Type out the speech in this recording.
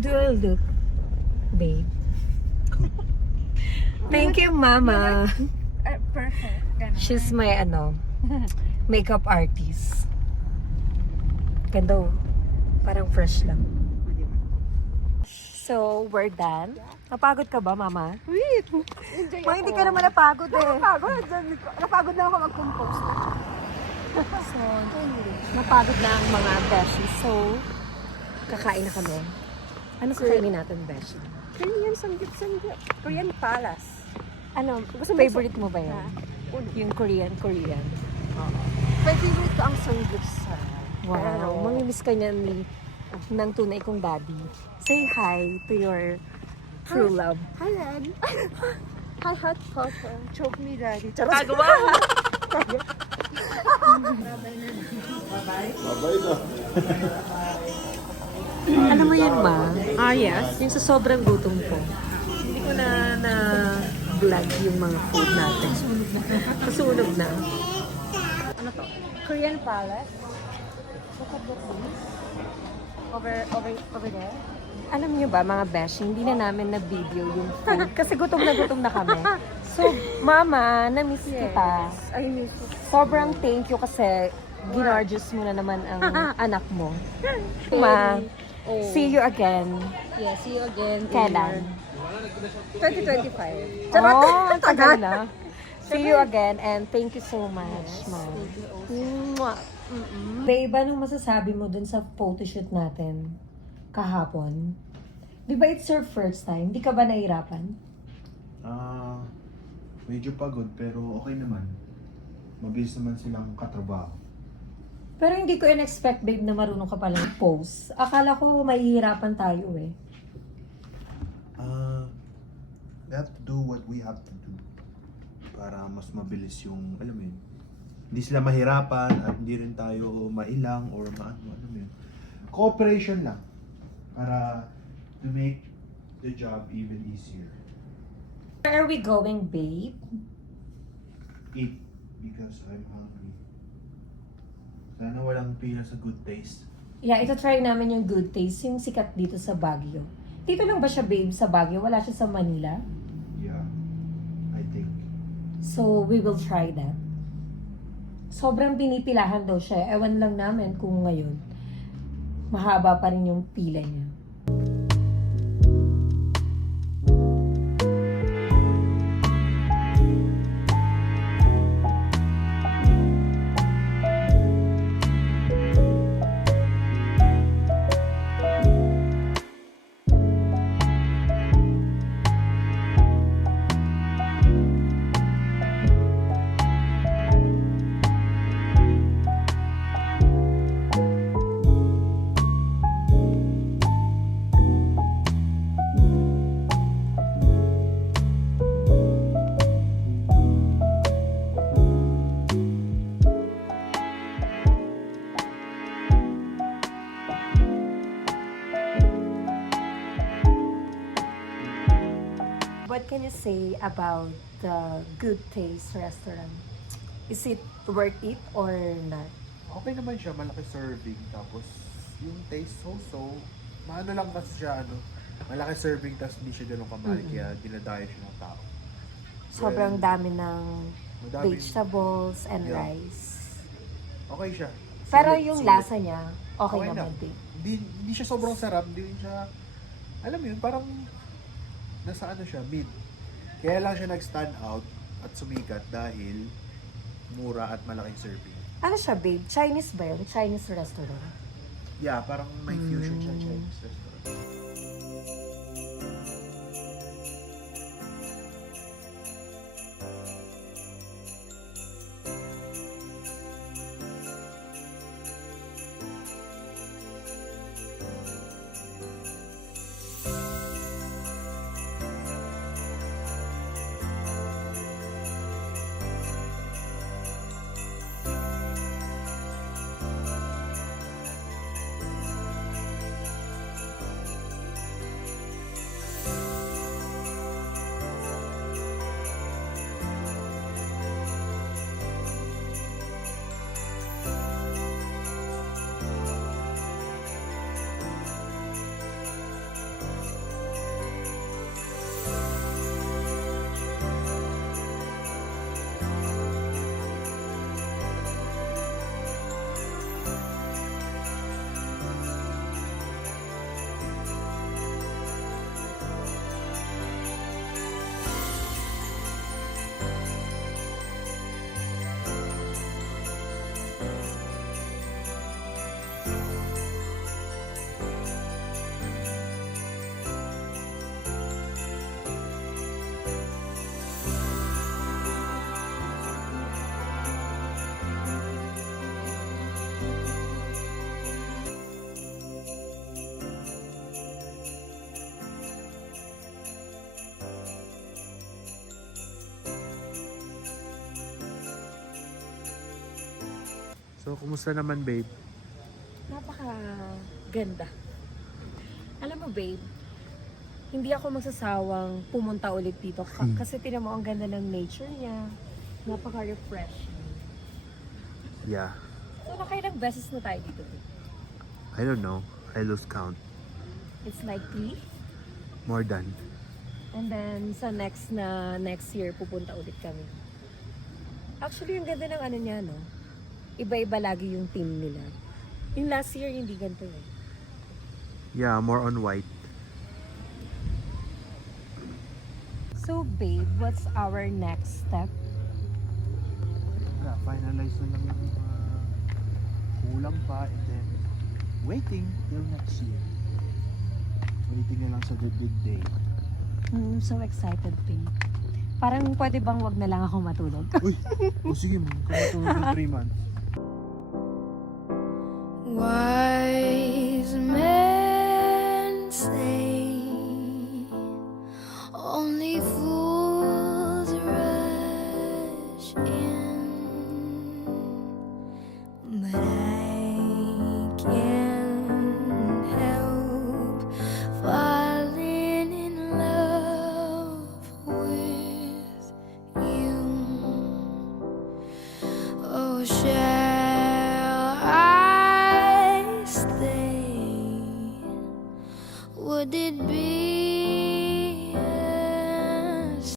do I look, babe? Thank you, Mama. Perfect. Ganun. She's my, makeup artist. Ganda, oh. Parang fresh lang. So, we're done. Napagod ka ba, Mama? Wait! Enjoy Ma, hindi ka naman napagod eh. Napagod na ako mag-compose. So, napagod na ang mga beshi. So, kakain na kami. Ano kakainin natin, beshi? Korean sanggip. Korean Palace. Ano, Gusto mo favorite mo ba yan? Yung Korean. Favorite ko ang sanggipsal. Wow, mamimiss ka niya ng tunay kong daddy. Say hi to your true love. Hi, Dad. Hi, hot papa. Choke me, Daddy. Charot. Kagawa! Alam mo yan, Ma? Yes. Yung sa sobrang gutom ko, hindi ko na vlog yung mga food natin. Masunog na. Ano to? Korean Palace. Look at this. Over there. Alam niyo ba, mga besh, hindi na namin na-video yung food kasi gutom na kami. So, Mama, na-miss kita. I miss you. Sobrang thank you kasi ginorgeous mo na naman ang anak mo. Ma, see you again. Yeah, see you again. Kailan? 2025. Oh, tagal na. See you again and thank you so much, Ma. Mwah. Babe, anong masasabi mo dun sa photoshoot natin kahapon? Di ba it's your first time? Di ka ba nahirapan? Medyo pagod pero okay naman. Mabilis naman silang katrabaho. Pero hindi ko in-expect, babe, na marunong ka palang pose. Akala ko mahihirapan tayo eh. We have to do what we have to do para mas mabilis yung, alam mo yun, hindi sila mahirapan at hindi rin tayo mailang or maano, alam mo yun. Cooperation lang para to make the job even easier. Where are we going, babe? Eat because I'm hungry. Sana walang pila sa good taste. Yeah, ito try namin yung good taste, yung sikat dito sa Baguio. Dito lang ba siya, babe, sa Baguio? Wala siya sa Manila? Yeah, I think. So, we will try that. Sobrang pinipilahan daw siya. Ewan lang namin kung ngayon mahaba pa rin yung pila niya. What can you say about the Good Taste restaurant? Is it worth it or not? Okay naman siya, malaki serving. Tapos, yung taste so-so, maano lang kasi siya, malaki serving, tapos hindi siya ganun kamahal, kaya dinadayo siya ng tao. Sobrang dami ng Madaming- vegetables and Yeah. rice. Okay siya. Pero Sulit, yung sulit. lasa niya, okay Okay naman lang. din. Hindi siya sobrang sarap, hindi rin siya, alam mo yun, parang nasa ano siya, mid. Kaya lang siya nag-stand out at sumikat dahil mura at malaking serving. Ano siya, babe? Chinese ba yun? Chinese restaurant? Yeah, parang may fusion siya Chinese restaurant. So, kumusta naman, babe? Napaka-ganda. Alam mo, babe, hindi ako magsasawang pumunta ulit dito kasi tinan mo ang ganda ng nature niya. Napaka-refreshing. Yeah. So, nakailang beses na tayo dito, babe? I don't know. I lose count. It's like 3. More than. And then, sa next year, pupunta ulit kami. Actually, yung ganda ng ano niya, no? Iba-iba lagi yung team nila. Yung last year, hindi ganito eh. Yeah, more on white. So, babe, what's our next step? Yeah, finalize na lang yung kulang pa and then waiting till next year. Waiting na lang sa good day. I'm so excited, babe. Parang pwede bang wag na lang ako matulog? Uy! O sige mo, kung ng 3 months. Wise men say only fools rush in, but I can't help falling in love with you. Oh, shall I stay? Would it be